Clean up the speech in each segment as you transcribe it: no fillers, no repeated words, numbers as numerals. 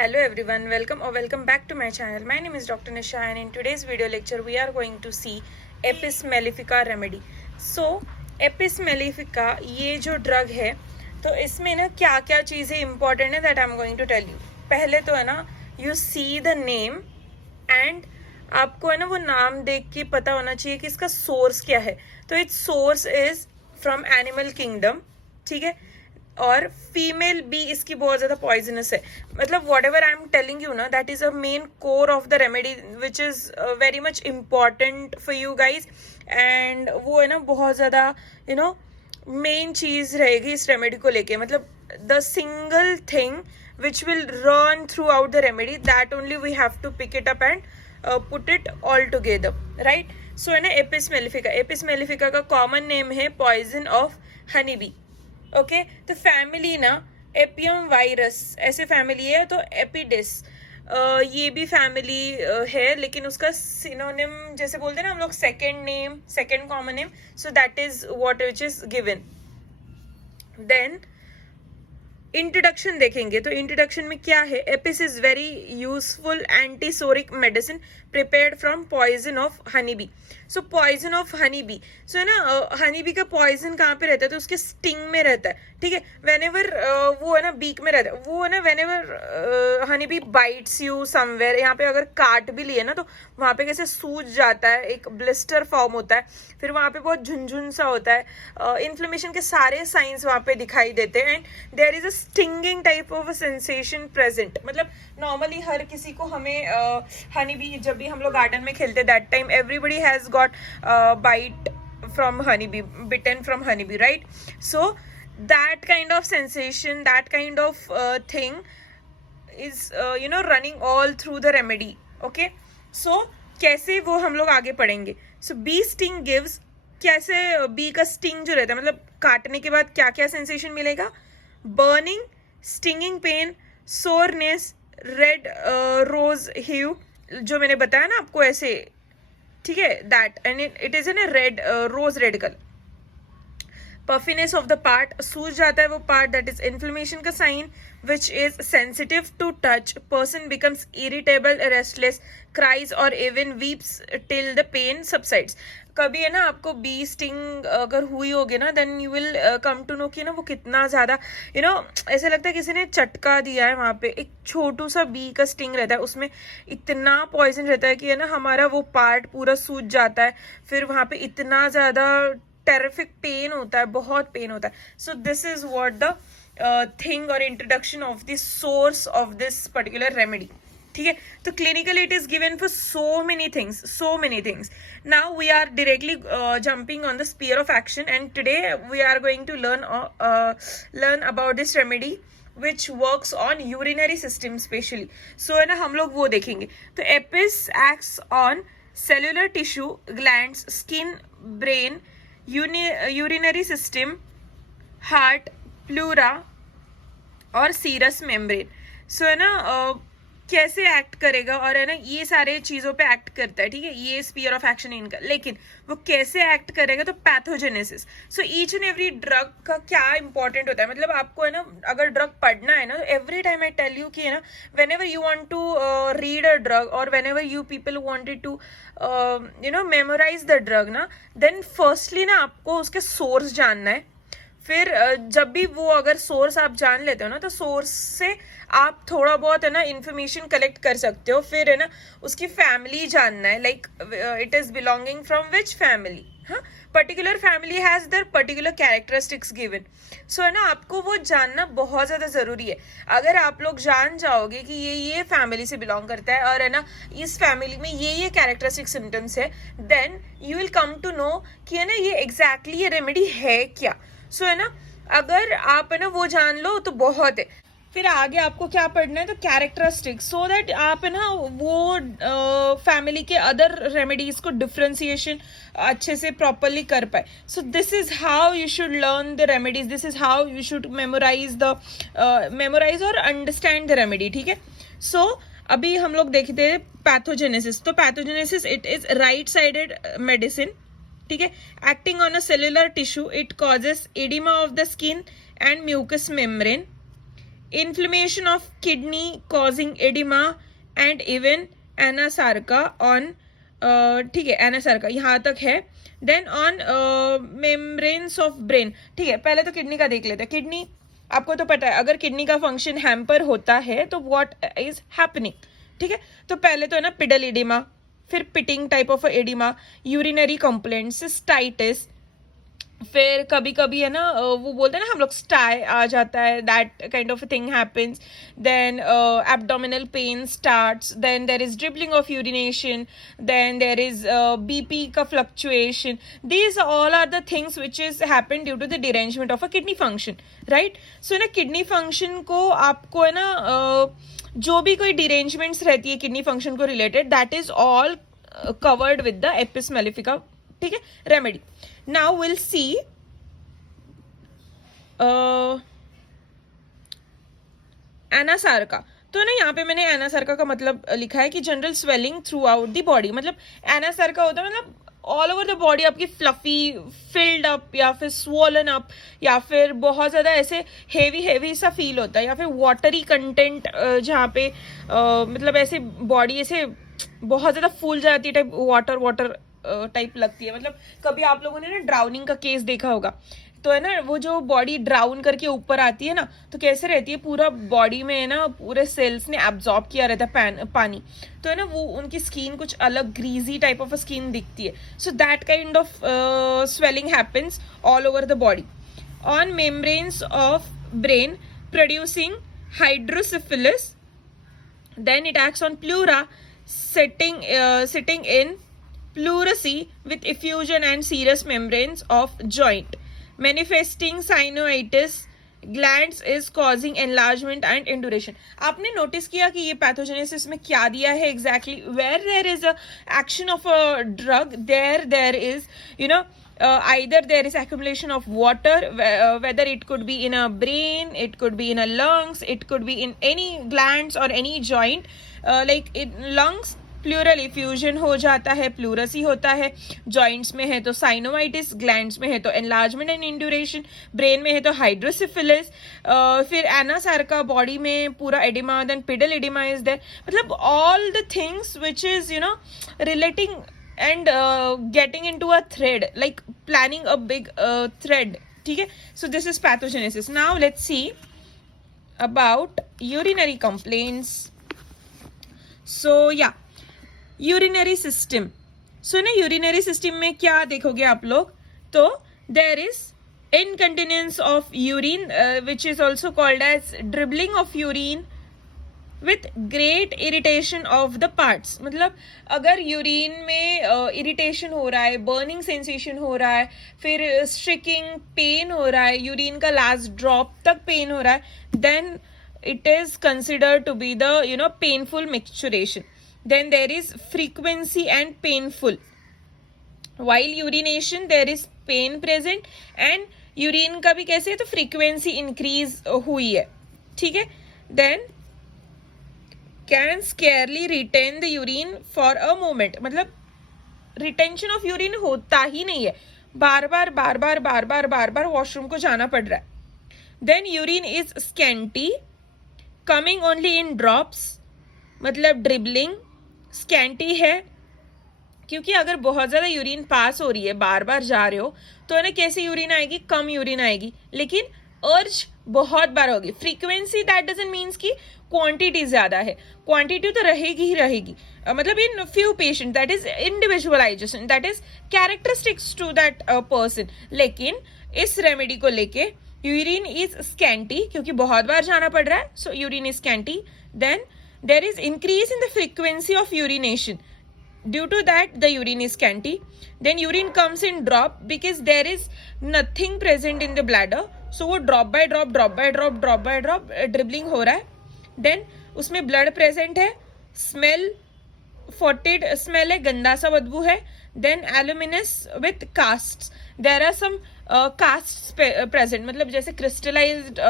Hello everyone, welcome back to my channel. My name is Dr. Nisha and in today's video lecture we are going to see Apis mellifica remedy. So Apis mellifica ये जो drug है तो इसमें ना क्या क्या चीज़ें important है that I am going to tell you. पहले तो है ना you see the name and आपको है ना वो नाम देख के पता होना चाहिए कि इसका सोर्स क्या है. तो it's source is from animal kingdom, ठीक है. और फीमेल बी इसकी बहुत ज्यादा पॉइजनस है. मतलब whatever I am telling you ना that is a main core of the remedy which is very much important for you guys. And वो है ना बहुत ज्यादा मेन चीज रहेगी इस रेमेडी को लेके. मतलब the single thing which will run throughout the remedy that only we have to pick it up and put it all together, right. So है ना एपिस मेलिफिका. एपिस मेलिफिका का common name है poison of honey bee. Okay, तो family ना एपियम वायरस ऐसे family है. तो एपिडिस ये भी फैमिली है, लेकिन उसका सिनोनिम जैसे बोलते हैं ना हम लोग second common name. So that is what which is given. Then introduction देखेंगे तो इंट्रोडक्शन में क्या है. Apis is very useful antipsoric medicine prepared from poison of honey bee. So poison of honey bee, so है ना honey bee का poison कहाँ पे रहता है तो उसके स्टिंग में रहता है, ठीक है. वेनेवर वो है ना बीक में रहता है, वो है ना whenever honey bee bytes you somewhere, यहाँ पे अगर काट भी लिए ना तो वहाँ पे कैसे सूज जाता है, एक ब्लिस्टर फॉर्म होता है, फिर वहाँ पे बहुत झुनझुन सा होता है. इन्फ्लेमेशन के सारे साइंस वहाँ पे दिखाई देते हैं. And there is a stinging type of a sensation present. मतलब नॉर्मली हर किसी को हमें हनी बी जब भी हम लोग गार्डन में खेलते that time everybody has got bite from honey bee, bitten from honey bee, right. So that kind of sensation, that kind of thing is running all through the remedy. Okay, so कैसे वो हम लोग आगे पढ़ेंगे. so bee sting gives, कैसे bee का sting जो रहता है मतलब काटने के बाद क्या क्या sensation मिलेगा. burning, stinging pain, soreness, red rose hue जो मैंने बताया ना आपको ऐसे, ठीक है. that and it is in a red rose red color. Puffiness of the part, सूज जाता है वो पार्ट, दैट इज इन्फ्लेमेशन का sign which is sensitive to touch. Person becomes irritable, restless, cries और even weeps till the pain subsides. कभी है ना आपको बी स्टिंग अगर हुई होगी ना then you will come to know कि ना वो कितना ज्यादा ऐसा लगता है किसी ने चटका दिया है. वहां पे एक छोटू सा बी का स्टिंग रहता है, उसमें इतना पॉइजन रहता है कि है ना हमारा वो पार्ट पूरा सूज जाता है. फिर वहां पे इतना ज्यादा टेरिफिक पेन होता है, बहुत पेन होता है. So this is what the thing और introduction of the source of this particular remedy, ठीक है. तो clinically it is given for so many things. Now we are directly jumping on the sphere of action and today we are going to learn about this remedy which works on urinary system specially. So है ना हम लोग वो देखेंगे. तो Apis acts on cellular tissue, glands, skin, brain, urinary system, heart, pleura और serous membrane. सो है ना कैसे एक्ट करेगा और है ना ये सारे चीजों पे एक्ट करता है, ठीक है. ये स्पीयर ऑफ एक्शन इनका, लेकिन वो कैसे एक्ट करेगा तो pathogenesis. So each and every drug का क्या इंपॉर्टेंट होता है. मतलब आपको है ना अगर ड्रग पढ़ना है ना तो every time I tell you कि है ना whenever you want to read a drug और whenever you people wanted to memorise the drug ना, देन फर्स्टली ना आपको उसके सोर्स जानना है. फिर जब भी वो अगर सोर्स आप जान लेते हो ना तो सोर्स से आप थोड़ा बहुत है ना इंफॉर्मेशन कलेक्ट कर सकते हो. फिर है ना उसकी फैमिली जानना है, like it is belonging from which family. हाँ, particular family has their particular characteristics given. So है ना आपको वो जानना बहुत ज्यादा जरूरी है. अगर आप लोग जान जाओगे कि ये फैमिली से बिलोंग करता है और है ना इस फैमिली में ये कैरेक्टरिस्टिक सिम्टम्स है, then you will come to know कि है ना ये एग्जैक्टली ये रेमेडी है क्या. सो है ना अगर आप है ना वो जान लो तो बहुत है. फिर आगे आपको क्या पढ़ना है तो कैरेक्टरिस्टिक्स, सो दैट आप है ना वो फैमिली के अदर रेमेडीज को डिफ्रेंसिएशन अच्छे से प्रॉपरली कर पाए. So this is how you should learn the remedies, this is how you should memorise और अंडरस्टैंड द रेमेडी, ठीक है. सो अभी हम लोग देखते हैं पैथोजेनेसिस. तो pathogenesis it is right sided medicine, ठीक है. Acting on a cellular tissue, it causes oedema of the skin and mucous membrane. inflammation of kidney causing edema and even anasarca on ठीक है, एनासार्का यहाँ तक है. Then on membranes of brain. ठीक है, पहले तो किडनी का देख लेते हैं. किडनी आपको तो पता है, अगर किडनी का फंक्शन हैम्पर होता है तो व्हाट इज हैपनिंग. ठीक है, तो पहले तो है ना पिडल एडिमा, फिर pitting type of oedema, urinary complaint, cystitis, फिर कभी कभी है ना वो बोलते हैं ना हम लोग स्टाई आ जाता है, that kind of thing happens. Then abdominal pain starts, then there is dribbling of urination, then there is BP का fluctuation. These all are the things which is happen due to the derangement of a kidney function, right. So ना kidney function को आपको है ना जो भी कोई derangements रहती है किडनी फंक्शन को related, that is all covered with the Apis mellifica. ठीक है, remedy. Now will see anasarca. तो ना यहाँ पे मैंने एनासार्का का मतलब लिखा है कि general swelling through out the body. मतलब एनासार्का होता है मतलब ऑल ओवर द बॉडी आपकी फ्लफी, फिल्ड अप, या फिर स्वोलन अप, या फिर बहुत ज़्यादा ऐसे हेवी सा फील होता है, या फिर वाटरी कंटेंट जहाँ पे मतलब ऐसे बॉडी ऐसे बहुत ज़्यादा फूल जाती है, टाइप वाटर टाइप लगती है. मतलब कभी आप लोगों ने ना ड्राउनिंग का केस देखा होगा, तो है ना वो जो बॉडी ड्राउन करके ऊपर आती है ना, तो कैसे रहती है, पूरा बॉडी में है ना पूरे सेल्स ने एब्जॉर्ब किया रहता है पानी. तो है ना वो उनकी स्किन कुछ अलग ग्रीजी टाइप ऑफ स्किन दिखती है. So that kind of swelling happens all over the body on membranes of brain producing hydrocephalus. Then it acts on pleura sitting in pleurisy with effusion and serous membranes of joint. Manifesting synovitis glands is causing enlargement and induration. आपने notice किया कि ये pathogenesis में क्या दिया है exactly? Where there is a action of a drug, there is either there is accumulation of water, whether it could be in a brain, it could be in a lungs, it could be in any glands or any joint. Like in lungs pleural effusion हो जाता है, pleurisy होता है. Joints में है तो synovitis, glands में है तो एनलार्जमेंट एंड इंड्यूरेशन, ब्रेन में है तो हाइड्रोसिफिलिस, फिर एनासार्का, बॉडी में पूरा oedema, then pitting oedema is there. मतलब all the things which is relating and getting into a thread, like planning a big thread. ठीक है, so this is pathogenesis. Now let's see about urinary complaints. So yeah, urinary system. So ना urinary system में क्या देखोगे आप लोग, तो there is incontinence of urine, which is also called as dribbling of urine with great irritation of the parts. मतलब अगर urine में इरिटेशन हो रहा है, बर्निंग सेंसेशन हो रहा है, फिर स्ट्रिकिंग पेन हो रहा है, यूरिन का लास्ट ड्रॉप तक पेन हो रहा है, then it is considered to be the painful micturition. Then there is frequency and painful. While urination there is pain present, and urine का भी कैसे है, तो फ्रीक्वेंसी इंक्रीज हुई है. ठीक है, then can scarcely retain the urine for a moment. मतलब रिटेंशन ऑफ यूरिन होता ही नहीं है, बार बार वॉशरूम को जाना पड़ रहा है. Then urine is scanty, coming only in drops. मतलब ड्रिबलिंग स्कैंटी है, क्योंकि अगर बहुत ज़्यादा यूरिन पास हो रही है, बार बार जा रहे हो, तो है ना कैसे यूरिन आएगी, कम यूरिन आएगी, लेकिन अर्ज बहुत बार होगी. फ्रीक्वेंसी दैट डजंट मीन्स कि क्वांटिटी ज़्यादा है, क्वांटिटी तो रहेगी ही रहेगी. मतलब in few patient that is individualisation, that is characteristics to that person. लेकिन इस रेमेडी को लेके यूरिन इज स्कैंटी, क्योंकि बहुत बार जाना पड़ रहा है, so urine is scanty. Then there is increase in the frequency of urination. Due to that, the urine is scanty. Then urine comes in drop because there is nothing present in the bladder. So वो drop by drop dribbling हो रहा है. Then उसमें blood present है, smell fetid smell है, गंदा सा बदबू है. Then aluminous with casts. There are some casts present. मतलब जैसे crystallized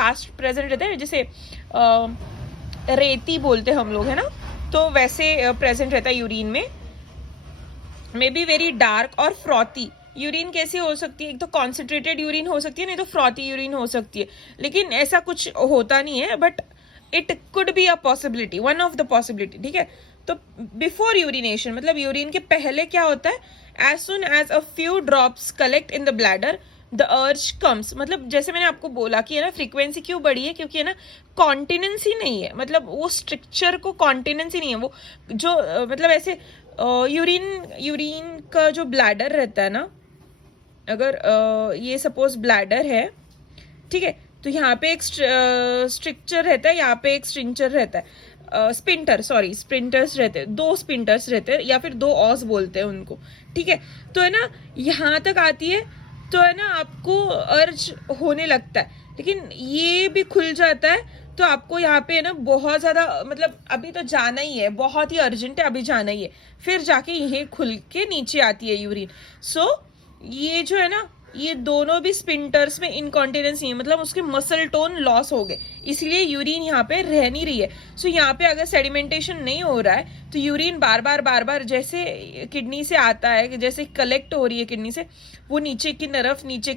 cast present रहते हैं, जैसे रेती बोलते हैं हम लोग, है ना, तो वैसे प्रेजेंट रहता है यूरिन में. मे बी वेरी डार्क और फ्रॉथी. यूरिन कैसी हो सकती है, एक तो कॉन्सेंट्रेटेड यूरिन हो सकती है, नहीं तो फ्रॉथी यूरिन हो सकती है, लेकिन ऐसा कुछ होता नहीं है, but it could be a possibility, one of the possibility, ठीक है। तो बिफोर यूरिनेशन मतलब यूरिन के पहले क्या होता है, as soon as a few drops collect in the bladder the urge comes, मतलब जैसे मैंने आपको बोला कि है ना फ्रीक्वेंसी क्यों बढ़ी है, क्योंकि है ना कॉन्टिनेंस ही नहीं है, मतलब वो स्ट्रक्चर को कॉन्टिनेंस ही नहीं है, वो जो मतलब ऐसे यूरिन का जो ब्लैडर रहता है ना, अगर ये सपोज ब्लैडर है, ठीक है, तो यहाँ पे एक स्ट्रक्चर रहता है, यहाँ पे एक स्ट्रिंचर रहता है, स्प्रिंटर्स रहते हैं, 2 स्प्रिंटर्स रहते हैं, या फिर 2 ऑस बोलते हैं उनको, ठीक है। तो है ना यहाँ तक आती है, तो है ना आपको अर्ज होने लगता है, लेकिन ये भी खुल जाता है, तो आपको यहाँ पे है ना बहुत ज्यादा, मतलब अभी तो जाना ही है, बहुत ही अर्जेंट है, अभी जाना ही है, फिर जाके ये खुल के नीचे आती है यूरिन। सो ये जो है ना, ये दोनों भी स्पिंटर्स में इनकॉन्टिनेंस नहीं है, मतलब उसके मसल टोन लॉस हो गए, इसलिए यूरिन यहाँ पे रह नहीं रही है। सो यहाँ पे अगर सेडिमेंटेशन नहीं हो रहा है, तो यूरिन बार बार जैसे किडनी से आता है, जैसे कलेक्ट हो रही है किडनी से, वो नीचे की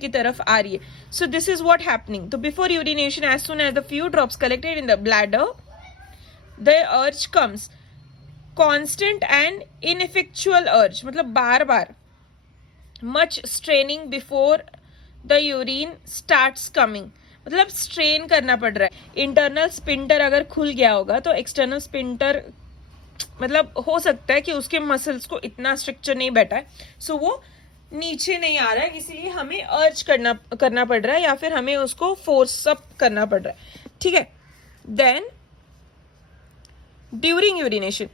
तरफ आ रही है। So this is what happening. तो before urination as soon as the few drops collected in the bladder the urge comes, constant and ineffectual urge, मतलब बार much straining before the urine starts coming, मतलब strain करना पड़ रहा है। Internal sphincter अगर खुल गया होगा तो एक्सटर्नल स्पिंटर, मतलब हो सकता है कि उसके मसल्स को इतना स्ट्रक्चर नहीं बैठा है, सो वो नीचे नहीं आ रहा है, इसीलिए हमें अर्ज करना पड़ रहा है, या फिर हमें उसको फोर्स अप करना पड़ रहा है, ठीक है। Then during urination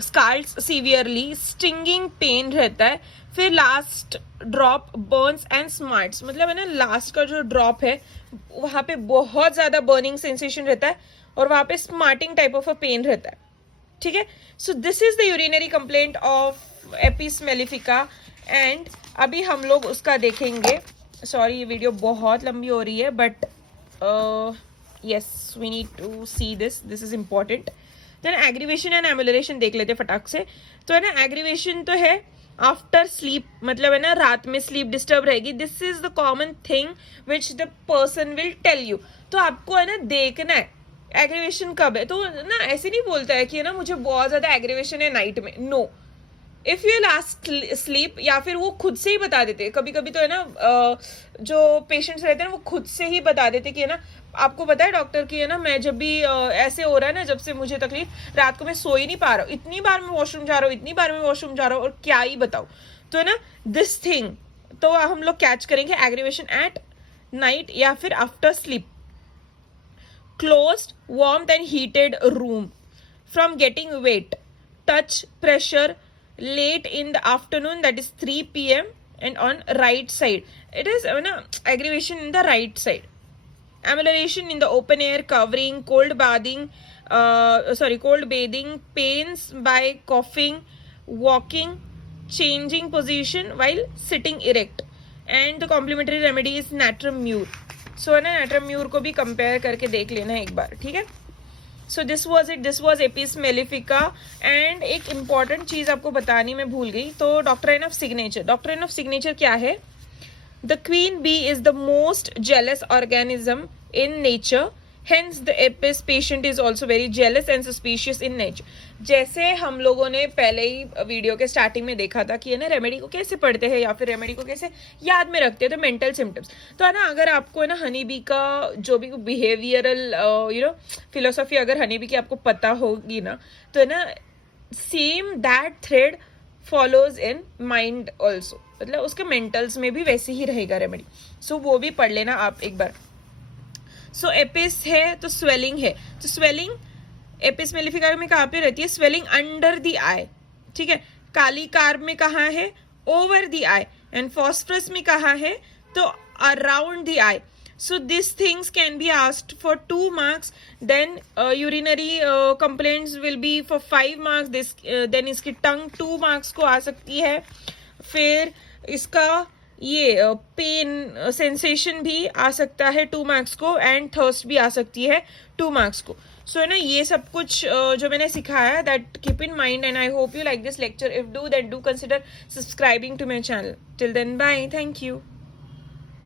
scalds severely, stinging pain रहता है, फिर last drop burns and smarts, मतलब है ना लास्ट का जो ड्रॉप है वहां पे बहुत ज्यादा बर्निंग सेंसेशन रहता है, और वहां पे smarting type of a pain रहता है, ठीक है। So this is the urinary complaint of Apis mellifica, and अभी हम लोग उसका देखेंगे। सॉरी ये वीडियो बहुत लंबी हो रही है, but yes we need to see this is important. Then aggravation and amelioration देख लेते फटाक से। तो है ना एग्रीवेशन तो है आफ्टर स्लीप, मतलब है ना रात में स्लीप डिस्टर्ब रहेगी, this is the common thing which the person will tell you. तो आपको है ना देखना है एग्रीवेशन कब है, तो ना ऐसे नहीं बोलता है कि है ना मुझे बहुत ज्यादा एग्रीवेशन है नाइट में, no, if you last sleep, या फिर वो खुद से ही बता देते हैं, कभी कभी तो है ना जो पेशेंट्स रहते हैं वो खुद से ही बता देते कि है ना आपको पता है डॉक्टर की है ना मैं जब भी ऐसे हो रहा है ना, जब से मुझे तकलीफ, रात को मैं सो ही नहीं पा रहा हूँ, इतनी बार मैं वॉशरूम जा रहा हूँ, और क्या ही बताऊँ। तो है ना दिस थिंग तो हम लोग कैच करेंगे एग्रीवेशन एट नाइट या फिर after sleep. Closed warm and heated room, from getting wait, touch pressure late in the afternoon, that is 3 p.m. and on right side, it is aggravation in the right side. Amelioration in the open air, covering, cold bathing, pains by coughing, walking, changing position while sitting erect, and the complementary remedy is natrum mur. So है ना natrum mur को भी compare करके देख लेना है एक बार, ठीक है। So this was Apis mellifica. And एक इम्पॉर्टेंट चीज आपको बतानी मैं भूल गई, तो डॉक्ट्राइन ऑफ सिग्नेचर क्या है? The queen bee is the most jealous organism in nature, hence the Apis patient is also very jealous and suspicious in nature. जैसे हम लोगों ने पहले ही वीडियो के स्टार्टिंग में देखा था कि है ना रेमेडी को कैसे पढ़ते हैं या फिर रेमेडी को कैसे याद में रखते हैं, तो मेंटल सिम्टम्स। तो है ना अगर आपको है ना हनी बी का जो भी बिहेवियरल फिलोसॉफी अगर हनी बी की आपको पता होगी ना, तो है ना same that thread follows in mind also, मतलब उसके मेंटल्स में भी वैसे ही रहेगा रेमेडी। सो वो भी पढ़ लेना आप एक बार। सो एपिस है तो स्वेलिंग है, तो स्वेलिंग एपिस मेलिफिका में कहाँ पे रहती है? स्वेलिंग अंडर द आई, ठीक है। काली कार्ब में कहाँ है? Over the eye. And phosphorus में कहाँ है? तो around the eye. So this things can be asked for 2 marks, then urinary complaints will be for 5 marks, then इसकी टंग 2 marks को आ सकती है, फिर इसका ये पेन सेंसेशन भी आ सकता है 2 मार्क्स को, एंड थर्स्ट भी आ सकती है 2 मार्क्स को. सो है ना, ये सब कुछ जो मैंने सिखाया, that keep in mind, and I hope you like this lecture. If do, then do consider subscribing to my channel. Till then, bye. Thank you.